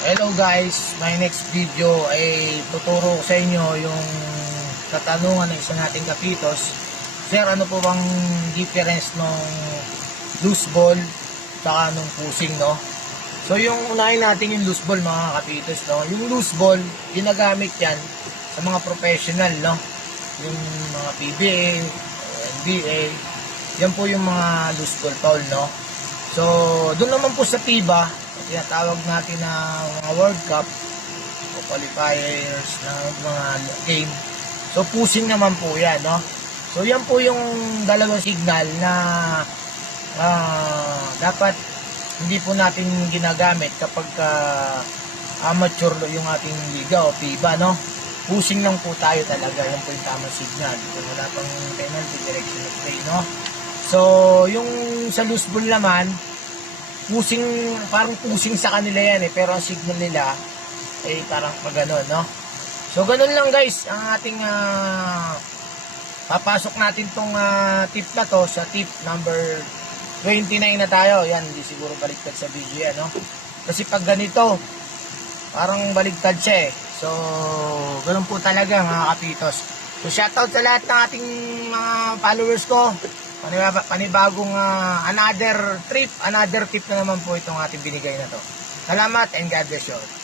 Hello guys, my next video ay tuturo ko sa inyo yung katanungan ng isa nating kapitos. Sir, ano po bang difference ng loose ball saka nung pusing, no? So yung unahin natin yung loose ball, mga kapitos, no? Yung loose ball, ginagamit yan sa mga professional, no? Yung mga PBA, NBA, yan po yung mga loose ball foul, no? So doon naman po sa FIBA, tinatawag natin na mga World Cup o qualifiers na mga game. So pushing naman po yan, no? So yan po yung dalawang signal na dapat hindi po natin ginagamit kapag amateur yung ating liga o FIBA, no? Pushing lang po tayo talaga, yan po yung tamang signal. So, wala pang penalty, direction of play, no? So yung sa loose ball naman, pushing, parang pushing sa kanila yan pero ang signal nila ay parang pagganon, no? So ganun lang guys ang ating papasok natin tong tip na to sa tip number 29 na tayo. Yan, hindi siguro baliktad sa video yan, no? Kasi pag ganito parang baliktad siya so ganun po talaga, mga kapitos. So shoutout sa lahat ng ating mga followers ko. Panibagong another tip na naman po itong ating binigay na to. Salamat and God bless you all.